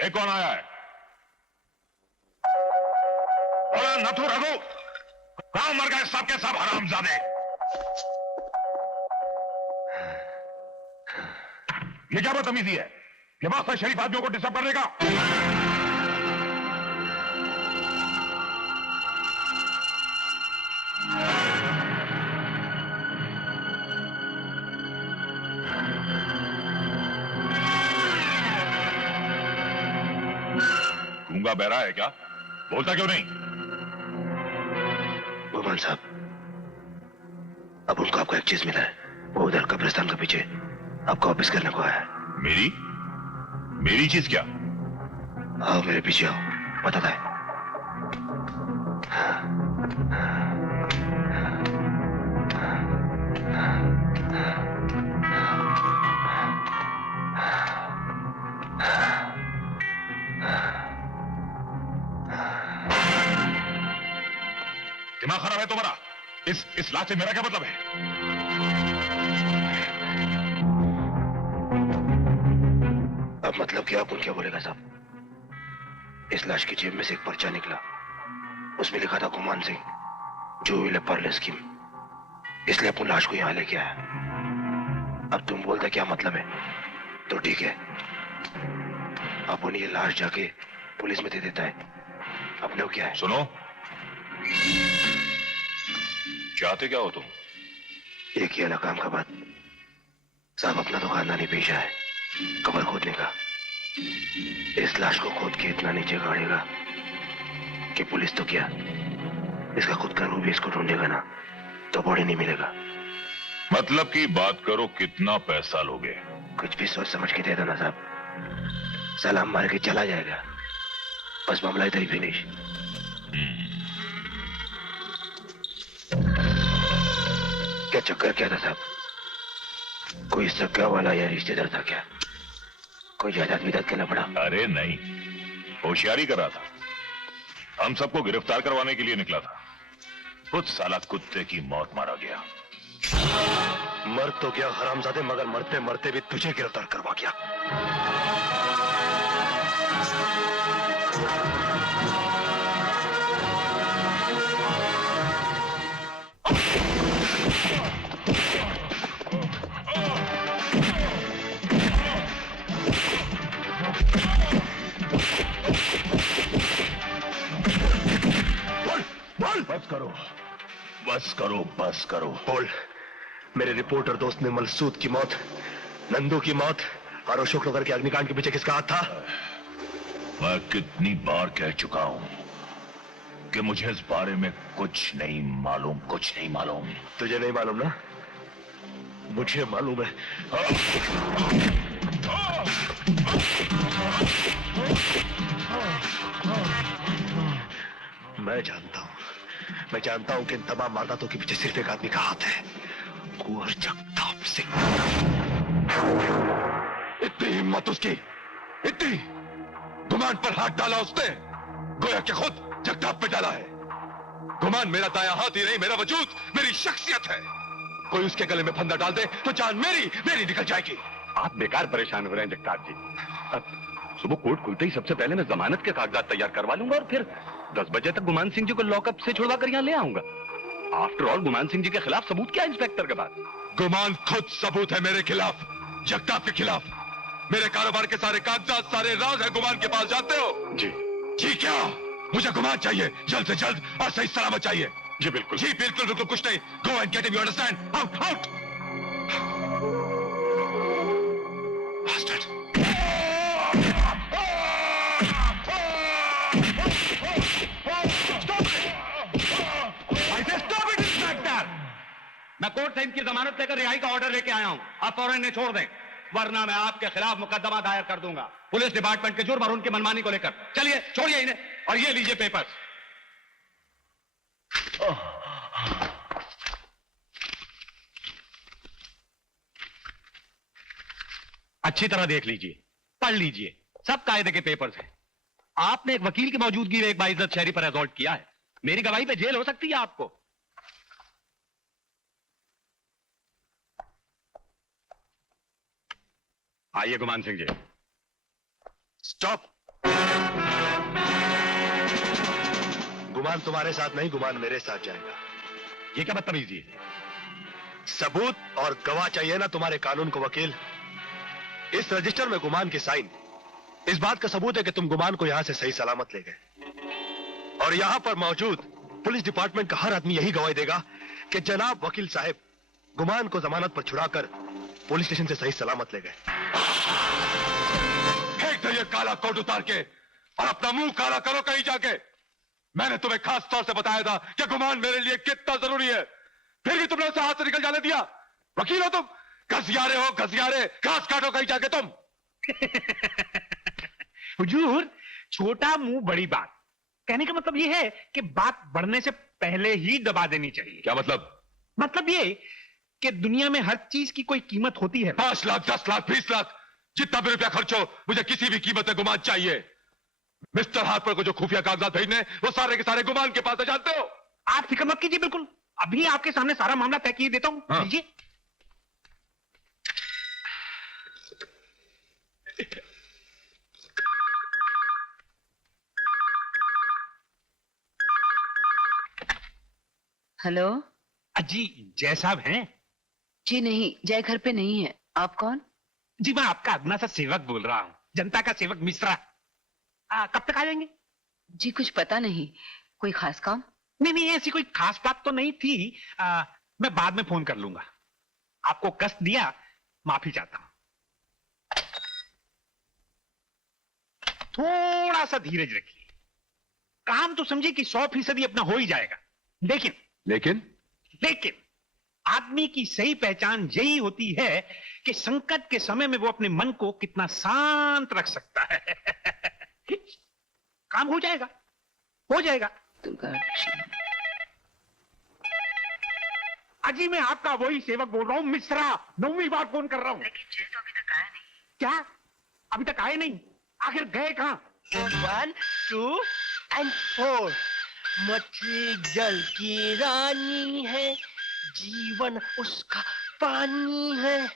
देख कौन आया है। बोला नथु रघु, कहां मर गए सब के सब हरामजादे। ये क्या बदतमीजी है कि वास्ता शरीफ आदमियों को डिस्टर्ब करने का। गूंगा बहरा है क्या? बोलता क्यों नहीं? गोपाल साहब, अब उनको आपको एक चीज मिला है। वो उधर कब्रिस्तान के पीछे आपको वापस करने को आया है। मेरी चीज क्या? आओ मेरे पीछे आओ, बताता है। दिमाग खराब है तुम्हारा? इस लाश से मेरा क्या मतलब है? अब मतलब क्या? आप क्या बोलेगा साहब? इस लाश की जेब में से एक पर्चा निकला, उसमें लिखा था गुमान सिंह, जो विल पार्ले स्कीम। इसलिए अपन लाश को यहां लेके आया। अब तुम बोलते क्या मतलब है? तो ठीक है, अपन ये लाश जाके पुलिस में दे देता है। अपने को क्या है? सुनो, चाहते क्या हो तुम? एक ही अलग काम का बात साहब, अपना तो खानदानी पेशा है कब्र खोदने का। इस लाश को खोद के इतना नीचे गाड़ेगा कि पुलिस तो क्या, इसका खुद का रूप भी इसको ढूंढेगा ना तो बॉडी नहीं मिलेगा। मतलब की बात करो, कितना पैसा लोगे? कुछ भी सोच समझ के दे देना साहब, सलाम मार के चला जाएगा, बस मामला इधर ही फिनिश। क्या चक्कर क्या था साहब? कोई सगा वाला या रिश्तेदार था क्या? कोई जायदाद विदाद करना पड़ा? अरे नहीं, होशियारी कर रहा था। हम सबको गिरफ्तार करवाने के लिए निकला था। कुछ साला कुत्ते की मौत मारा गया। मर तो गया हरामजादे, मगर मरते मरते भी तुझे गिरफ्तार करवा गया। बस करो, बस करो, बस करो। बोल, मेरे रिपोर्टर दोस्त ने मलसूद की मौत, नंदू की मौत और अशोक नगर के अग्निकांड के पीछे किसका हाथ था? मैं कितनी बार कह चुका हूं कि मुझे इस बारे में कुछ नहीं मालूम, कुछ नहीं मालूम। तुझे नहीं मालूम ना? मुझे मालूम है। मैं जानता हूं कि इन तमाम वारदातों के पीछे सिर्फ एक आदमी का हाथ है, कुंवर जगताप सिंह। इतनी हिम्मत उसकी, इतनी गुमान पर हाथ डाला उसने, गोया कि खुद जगताप पे डाला है। गुमान मेरा दाया हाथ ही नहीं, मेरा वजूद, मेरी शख्सियत है। कोई उसके गले में फंदा डाल दे तो जान मेरी निकल जाएगी। आप बेकार परेशान हो रहे हैं जगताप जी। अब सुबह कोर्ट खुलते ही सबसे पहले मैं जमानत के कागजात तैयार करवा लूंगा और फिर 10 बजे तक गुमान सिंह जी को लॉकअप से छुड़वा कर यहाँ ले आऊंगा। आफ्टर ऑल गुमान सिंह जी के खिलाफ सबूत क्या इंस्पेक्टर के पास? गुमान खुद सबूत है मेरे खिलाफ, जगताप के खिलाफ। मेरे कारोबार के सारे कागजात, सारे राज है गुमान के पास, जानते हो? जी। जी क्या? मुझे गुमान चाहिए, जल्द से जल्द और सही सलामत चाहिए। जी बिल्कुल। जी बिल्कुल बिल्कुल, कुछ नहीं। Go and get him, you understand? Out out. Bastard. मैं कोर्ट से इनकी जमानत लेकर रिहाई का ऑर्डर लेके आया हूं। आप फौरन इन्हें छोड़ दें, वरना मैं आपके खिलाफ मुकदमा दायर कर दूंगा पुलिस डिपार्टमेंट के जुर्म और उनकी मनमानी को लेकर। चलिए छोड़िए इन्हें और ये लीजिए पेपर्स। अच्छी तरह देख लीजिए, पढ़ लीजिए, सब कायदे के पेपर्स हैं। आपने एक वकील की मौजूदगी में एक बाइज्जत शहरी पर असॉल्ट किया है। मेरी गवाही पे जेल हो सकती है आपको। आइए गुमान सिंह जी। स्टॉप। गुमान तुम्हारे साथ नहीं, गुमान मेरे साथ जाएगा। ये क्या बदतमीजी है? सबूत और गवाह चाहिए ना तुम्हारे कानून को वकील। इस रजिस्टर में गुमान की साइन इस बात का सबूत है कि तुम गुमान को यहां से सही सलामत ले गए। और यहां पर मौजूद पुलिस डिपार्टमेंट का हर आदमी यही गवाही देगा कि जनाब वकील साहब गुमान को जमानत पर छुड़ाकर पुलिस स्टेशन से सही सलामत ले गए। फेंक दो ये काला कोट उतार के और अपना मुंह काला करो कहीं जाके। मैंने तुम्हें खास तौर से बताया था कि गुमान मेरे लिए कितना जरूरी है, फिर भी तुमने उसे हाथ से निकल जाने दिया। वकील हो तुम, घसियारे हो घसियारे, घास काटो कहीं जाके तुम। हुजूर, छोटा मुंह बड़ी बात, कहने का मतलब यह है कि बात बढ़ने से पहले ही दबा देनी चाहिए। क्या मतलब? मतलब ये कि दुनिया में हर चीज की कोई कीमत होती है। 5 लाख 10 लाख 20 लाख जितना भी रुपया खर्च हो, मुझे किसी भी कीमत में गुमान चाहिए। मिस्टर हार्पर को जो खुफिया कागजात भेजने वो सारे के सारे गुमान के पास है, जानते हो? आप फिक्र मत कीजिए, बिल्कुल अभी आपके सामने सारा मामला तय किए देता हूं। हाँ। लीजिए। हेलो। जी जय साहब हैं? जी नहीं, जय घर पे नहीं है। आप कौन? जी मैं आपका अदना सा सेवक बोल रहा हूं, जनता का सेवक मिश्रा। कब तक आ जाएंगे? जी कुछ पता नहीं, कोई खास काम? नहीं नहीं, ऐसी कोई खास बात तो नहीं थी। मैं बाद में फोन कर लूंगा। आपको कष्ट दिया, माफी चाहता हूं। थोड़ा सा धीरज रखिए, काम तो समझिए कि 100% अपना हो ही जाएगा। लेकिन लेकिन आदमी की सही पहचान यही होती है कि संकट के समय में वो अपने मन को कितना शांत रख सकता है। काम हो जाएगा, हो जाएगा। दुर्गा अजी मैं आपका वही सेवक बोल रहा हूं, मिश्रा। 9वीं बार फोन कर रहा हूं। लेकिन जय तो अभी तक आया नहीं। क्या अभी तक आए नहीं? आखिर गए कहां? 1 2 and 4 मछली जल की रानी है, जीवन उसका पानी है।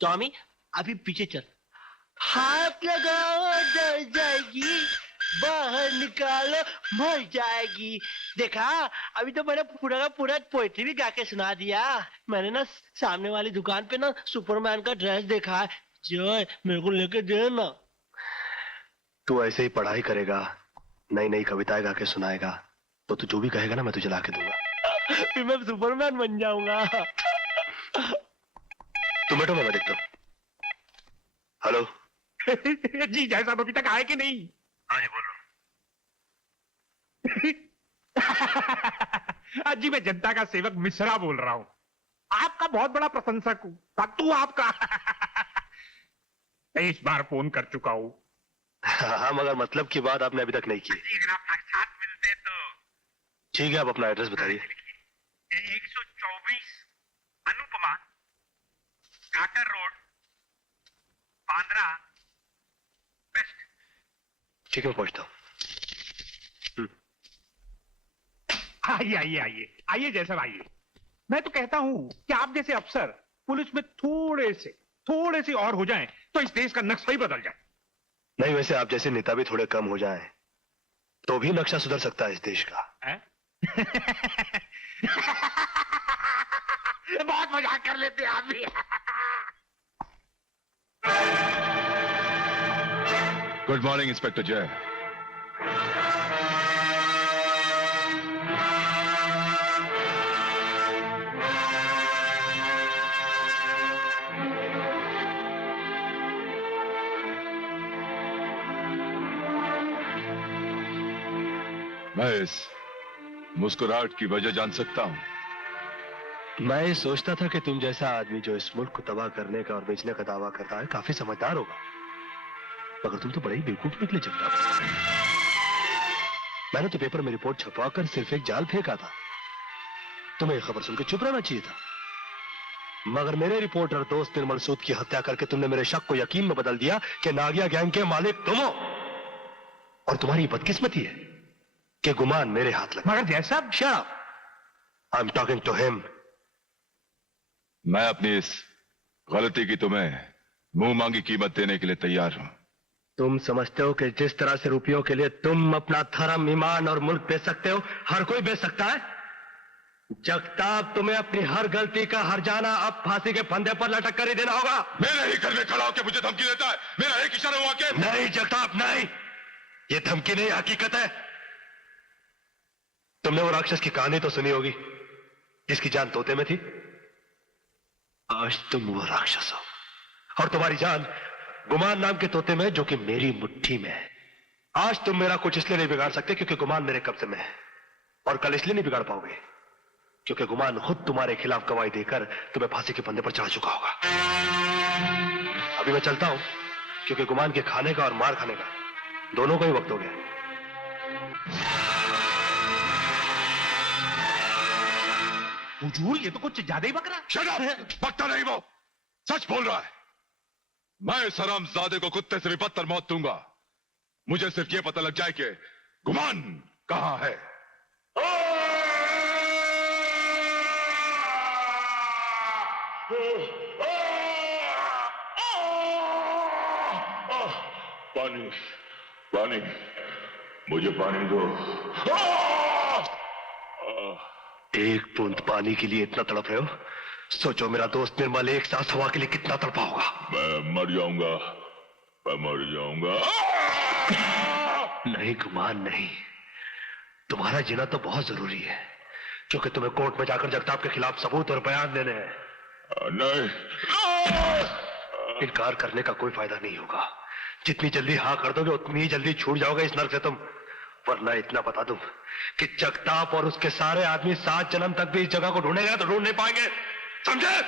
टॉमी अभी पीछे चल। हाथ लगाओ डर जाएगी, बाहर निकालो मर जाएगी। देखा, अभी तो मैंने पूरा का पूरा पोएट्री भी गा के सुना दिया। मैंने ना सामने वाली दुकान पे ना सुपरमैन का ड्रेस देखा है। जय मेरे को लेके दे ना। तू ऐसे ही पढ़ाई करेगा, नई नई कविताएं गा के सुनाएगा, तो तू जो भी कहेगा ना मैं तुझे ला के दूंगा। फिर मैं सुपरमैन बन जाऊंगा। तुम बैठो, मैं देखता हूँ। हेलो। जी जय साहब अभी तक आए कि नहीं? हाँ जी बोलो। जी मैं जनता का सेवक मिश्रा बोल रहा हूं, आपका बहुत बड़ा प्रशंसक हूं। भक्तू आपका। इस बार फोन कर चुका हूं। हाँ मगर मतलब की बात आपने अभी तक नहीं की। अगर आप साक्षात मिलते तो। ठीक है, आप अपना एड्रेस बताइए। 124 Anupama Carter road, Bandra west. ठीक है, मैं पहुंचता हूँ। आइए आइए आइए आइए जैसा आइए। मैं तो कहता हूं कि आप जैसे अफसर पुलिस में थोड़े से और हो जाएं तो इस देश का नक्शा ही बदल जाए। नहीं, वैसे आप जैसे नेता भी थोड़े कम हो जाएं तो भी नक्शा सुधर सकता है इस देश का। बहुत मजाक कर लेते हैं आप भी। गुड मॉर्निंग इंस्पेक्टर जय। मैं इस मुस्कुराहट की वजह जान सकता हूं? मैं ये सोचता था कि तुम जैसा आदमी जो इस मुल्क को तबाह करने का और बेचने का दावा करता है काफी समझदार होगा, मगर तुम तो बड़े ही बेवकूफ निकले जगताप। मैंने तो पेपर में रिपोर्ट छपवा कर सिर्फ एक जाल फेंका था। तुम्हें खबर सुनकर चुप रहना चाहिए था, मगर मेरे रिपोर्टर दोस्त निर्मल सूद की हत्या करके तुमने मेरे शक को यकीन में बदल दिया कि नागिया गैंग के मालिक तुम हो। और तुम्हारी बदकिस्मती है कि गुमान मेरे हाथ लगा। मगर जैसा I am talking to him. मैं अपनी इस गलती की तुम्हें मुंह मांगी कीमत देने के लिए तैयार हूं। तुम समझते हो कि जिस तरह से रुपयों के लिए तुम अपना धर्म, ईमान और मुल्क बेच सकते हो, हर कोई बेच सकता है? जगताप, तुम्हें अपनी हर गलती का हर्जाना अब फांसी के फंदे पर लटक कर ही देना होगा। मेरे ही घर में खड़ा होकर मुझे धमकी देता है। मेरा एक इशारा हुआ के नहीं जगताप, नहीं, ये धमकी नहीं, हकीकत है। तुमने वो राक्षस की कहानी तो सुनी होगी जिसकी जान तोते में थी। आज तुम वो राक्षस हो और तुम्हारी जान गुमान नाम के तोते में, जो कि मेरी मुट्ठी में है। आज तुम मेरा कुछ इसलिए नहीं बिगाड़ सकते क्योंकि गुमान मेरे कब्जे में है, और कल इसलिए नहीं बिगाड़ पाओगे क्योंकि गुमान खुद तुम्हारे खिलाफ गवाही देकर तुम्हें फांसी के फंदे पर चढ़ा चुका होगा। अभी मैं चलता हूं क्योंकि गुमान के खाने का और मार खाने का दोनों का ही वक्त हो गया। हुजूर, ये तो कुछ ज्यादा ही बक रहा है। Shut up! बकता नहीं, वो सच बोल रहा है। मैं इस हरामजादे को कुत्ते से भी बदतर मौत दूंगा। मुझे सिर्फ ये पता लग जाए कि गुमान कहां है। पानी, पानी, मुझे पानी दो। एक बूंद पानी के लिए इतना तड़प रहे हो? सोचो मेरा दोस्त निर्मल एक सांस हवा के लिए कितना तड़पा होगा। मैं मर जाऊंगा, मैं मर जाऊंगा। नहीं गुमान, नहीं, तुम्हारा जीना तो बहुत जरूरी है क्योंकि तुम्हें कोर्ट में जाकर जगताप के खिलाफ सबूत और बयान देने हैं। नहीं, इनकार करने का कोई फायदा नहीं होगा। जितनी जल्दी हाँ कर दोगे उतनी ही जल्दी छूट जाओगे इस नर्क से तुम। वरना इतना बता दूं कि जगताप और उसके सारे आदमी 7 जन्म तक भी इस जगह को ढूंढेंगे तो ढूंढ नहीं पाएंगे, समझे?